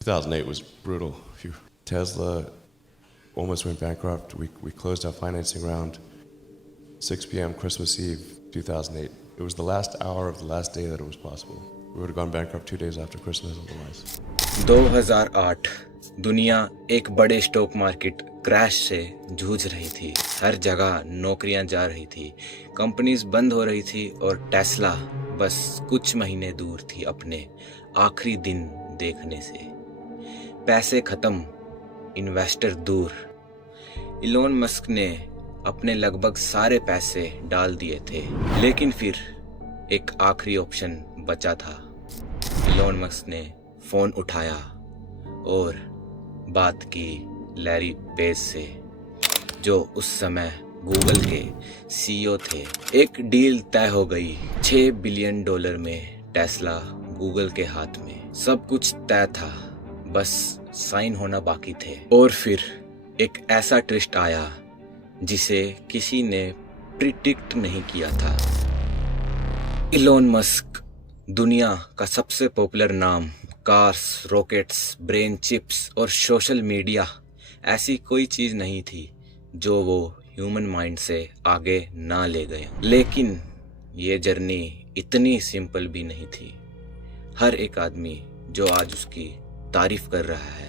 2008 was brutal. Tesla almost went bankrupt. We closed our financing round 6 p.m. Christmas Eve 2008. It was the last hour of the last day that it was possible. We would have gone bankrupt 2 days after Christmas otherwise. 2008 दुनिया एक बड़े stock market crash से जूझ रही थी। हर जगह नौकरियां जा रही थी, कंपनीज बंद हो रही थी और टेस्ला बस कुछ महीने दूर थी अपने आखिरी दिन देखने से। पैसे खत्म, इन्वेस्टर दूर। इलोन मस्क ने अपने लगभग सारे पैसे डाल दिए थे, लेकिन फिर एक आखिरी ऑप्शन बचा था। इलोन मस्क ने फोन उठाया और बात की लैरी पेज से, जो उस समय गूगल के सीईओ थे। एक डील तय हो गई, $6 बिलियन में टेस्ला गूगल के हाथ में। सब कुछ तय था, बस साइन होना बाकी थे। और फिर एक ऐसा ट्विस्ट आया जिसे किसी ने प्रिडिक्ट नहीं किया था। इलोन मस्क, दुनिया का सबसे पॉपुलर नाम, कार्स, रॉकेट्स, ब्रेन चिप्स और सोशल मीडिया, ऐसी कोई चीज नहीं थी जो वो ह्यूमन माइंड से आगे ना ले गए। लेकिन ये जर्नी इतनी सिंपल भी नहीं थी। हर एक आदमी जो आज उसकी तारीफ कर रहा है,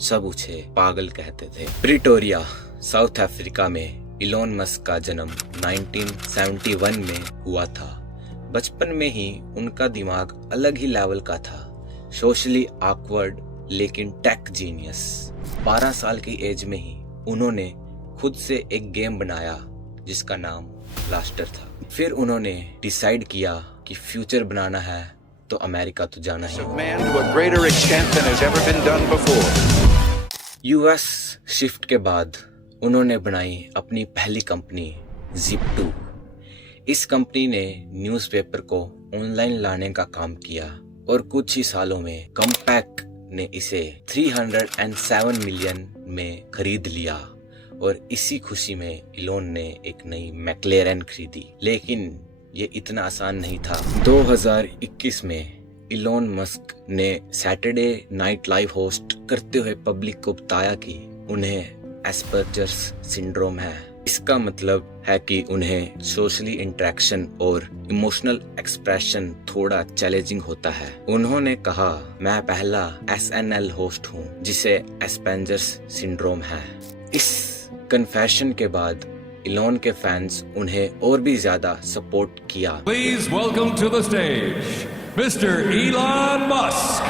सब उसे पागल कहते थे। प्रिटोरिया, साउथ अफ्रीका में इलोन मस्क का जन्म 1971 में हुआ था। बचपन में ही उनका दिमाग अलग ही लेवल का था, सोशली ऑकवर्ड लेकिन टेक जीनियस। 12 साल की एज में ही उन्होंने खुद से एक गेम बनाया जिसका नाम ब्लास्टर था। फिर उन्होंने डिसाइड किया कि फ्यूचर बनाना है तो अमेरिका तो जाना ही। यूएस शिफ्ट के बाद उन्होंने बनाई अपनी पहली कंपनी Zip2। इस कंपनी ने न्यूज़पेपर को ऑनलाइन लाने का काम किया और कुछ ही सालों में कॉम्पैक्ट ने इसे 307 मिलियन में खरीद लिया। और इसी खुशी में इलोन ने एक नई मैक्लेरन खरीदी। लेकिन ये इतना आसान नहीं था। 2021 में इलोन मस्क ने सैटरडे नाइट लाइव होस्ट करते हुए पब्लिक को बताया कि उन्हें एस्पर्जर्स सिंड्रोम है। इसका मतलब है कि उन्हें सोशली इंटरेक्शन और इमोशनल एक्सप्रेशन थोड़ा चैलेंजिंग होता है। उन्होंने कहा, मैं पहला SNL होस्ट हूँ जिसे एस्पर्जर्स सिंड्रोम है। इस कन्फेशन के बाद इलोन के फैंस उन्हें और भी ज्यादा सपोर्ट किया। Please welcome to the stage, Mr. Elon Musk.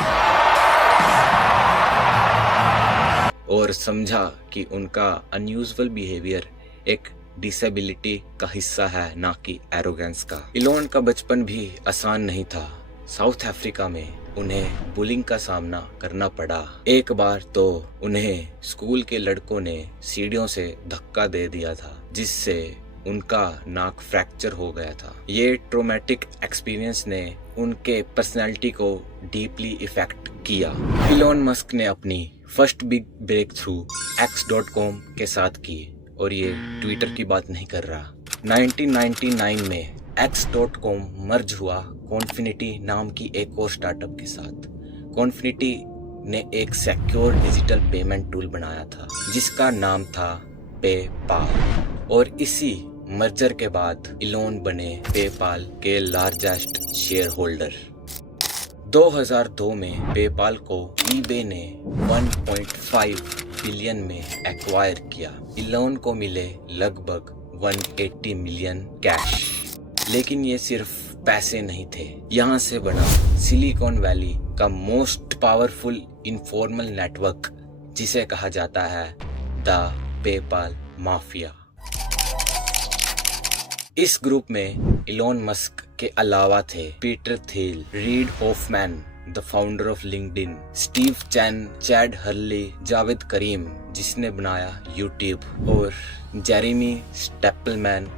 और समझा कि उनका अनयूजुअल बिहेवियर एक डिसेबिलिटी का हिस्सा है, ना कि एरोगेंस का। इलोन का बचपन भी आसान नहीं था। साउथ अफ्रीका में उन्हें बुलिंग का सामना करना पड़ा। एक बार तो उन्हें स्कूल के लड़कों ने सीढ़ियों से धक्का दे दिया था, जिससे उनका नाक फ्रैक्चर हो गया था। ये ट्रॉमेटिक एक्सपीरियंस ने उनके पर्सनालिटी को डीपली इफेक्ट किया। इलोन मस्क ने अपनी first big break through X.com के साथ की, और ये ट्विटर की बात नहीं कर रहा। 1999 में X.com मर्ज हुआ कॉन्फिनिटी नाम की एक और स्टार्टअप के साथ। कॉन्फिनिटी ने एक सिक्योर डिजिटल पेमेंट टूल बनाया था जिसका नाम था पेपाल। और इसी मर्जर के बाद इलोन बने पेपाल के लार्जेस्ट शेयर होल्डर। 2002 में पेपाल को ईबे ने 1.5 बिलियन में एक्वायर किया। इलोन को मिले लगभग 180 मिलियन कैश। लेकिन ये सिर्फ पैसे नहीं थे, यहाँ से बना सिलिकॉन वैली का मोस्ट पावरफुल इनफॉर्मल नेटवर्क, जिसे कहा जाता है द पेपाल माफिया। इस ग्रुप में इलोन मस्क के अलावा थे Peter Thiel, Reid Hoffman the founder of LinkedIn, Steve Chen, Chad Hurley, Javed Karim जिसने बनाया यूट्यूब, और जेरेमी स्टेपलमैन।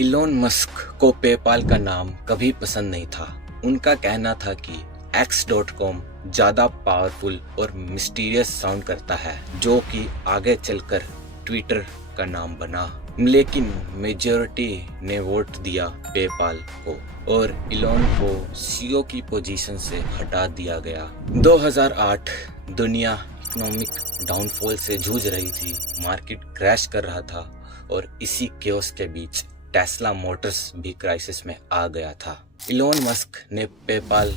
इलोन मस्क को पेपाल का नाम कभी पसंद नहीं था। उनका कहना था कि X.com ज्यादा पावरफुल और मिस्टीरियस साउंड करता है, जो कि आगे चलकर ट्विटर का नाम बना। लेकिन मेजॉरिटी ने वोट दिया पेपाल को और इलॉन को सीईओ की पोजीशन से हटा दिया गया। 2008 दुनिया इकोनॉमिक डाउनफॉल से जूझ रही थी, मार्केट क्रैश कर रहा था और इसी केओस के बीच टेस्ला मोटर्स भी क्राइसिस में आ गया था। इलॉन मस्क ने पेपाल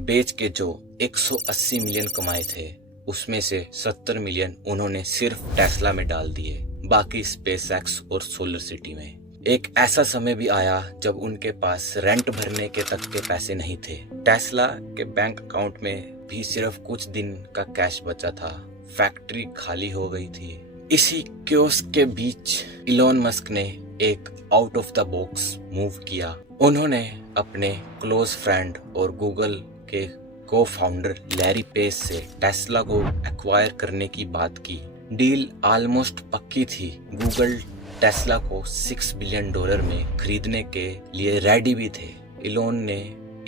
बेच के जो 180 मिलियन कमाए थे, उसमें से 70 मिलियन उन्होंने सिर्फ टेस्ला में डाल दिए, बाकी स्पेसएक्स और सोलर सिटी में। एक ऐसा समय भी आया जब उनके पास रेंट भरने के तक के पैसे नहीं थे। टेस्ला के बैंक अकाउंट में भी सिर्फ कुछ दिन का कैश बचा था, फैक्ट्री खाली हो गई थी। इसी क्योस के बीच इलॉन मस्क ने एक out of the box move किया। उन्होंने अपने क्लोज फ्रेंड और गूगल के को फाउंडर लैरी पेज से टेस्ला को एक्वायर करने की बात की। डील ऑलमोस्ट पक्की थी। गूगल टेस्ला को $6 बिलियन में खरीदने के लिए रेडी भी थे। इलॉन ने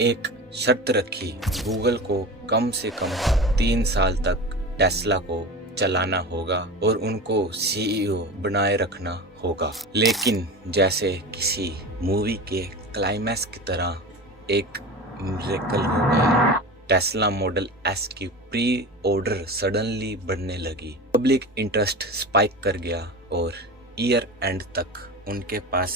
एक शर्त रखी, गूगल को कम से कम 3 साल तक टेस्ला को चलाना होगा और उनको सीईओ बनाए रखना होगा। लेकिन जैसे किसी मूवी के क्लाइमैक्स की तरह एक मिरेकल हो गया। टेस्ला मॉडल एस की प्री ऑर्डर सडनली बढ़ने लगी, पब्लिक इंटरेस्ट स्पाइक कर गया और ईयर एंड तक उनके पास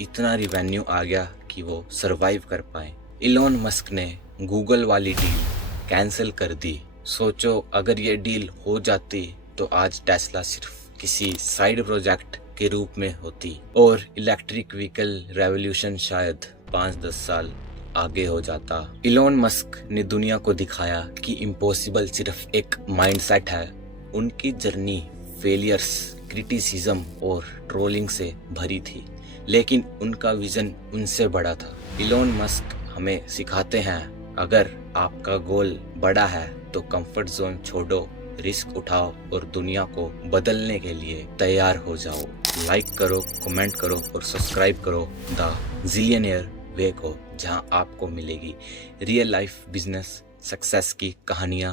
इतना रिवेन्यू आ गया कि वो सरवाइव कर पाए। इलॉन मस्क ने गूगल वाली डील कैंसिल कर दी। सोचो अगर ये डील हो जाती तो आज टेस्ला सिर्फ किसी साइड प्रोजेक्ट के रूप में होती और इलेक्ट्रिक व्हीकल रेवोल्यूशन शायद 5-10 साल आगे हो जाता। इलॉन मस्क ने दुनिया को दिखाया कि इम्पॉसिबल सिर्फ एक माइंडसेट है। उनकी जर्नी फेलियर्स, क्रिटिसिज्म और ट्रोलिंग से भरी थी, लेकिन उनका विजन उनसे बड़ा था। इलॉन मस्क हमें सिखाते हैं, अगर आपका गोल बड़ा है तो कंफर्ट जोन छोड़ो, रिस्क उठाओ और दुनिया को बदलने के लिए तैयार हो जाओ। लाइक करो, कमेंट करो और सब्सक्राइब करो द जिलियनेयर वे को, जहां आपको मिलेगी रियल लाइफ बिजनेस सक्सेस की कहानियां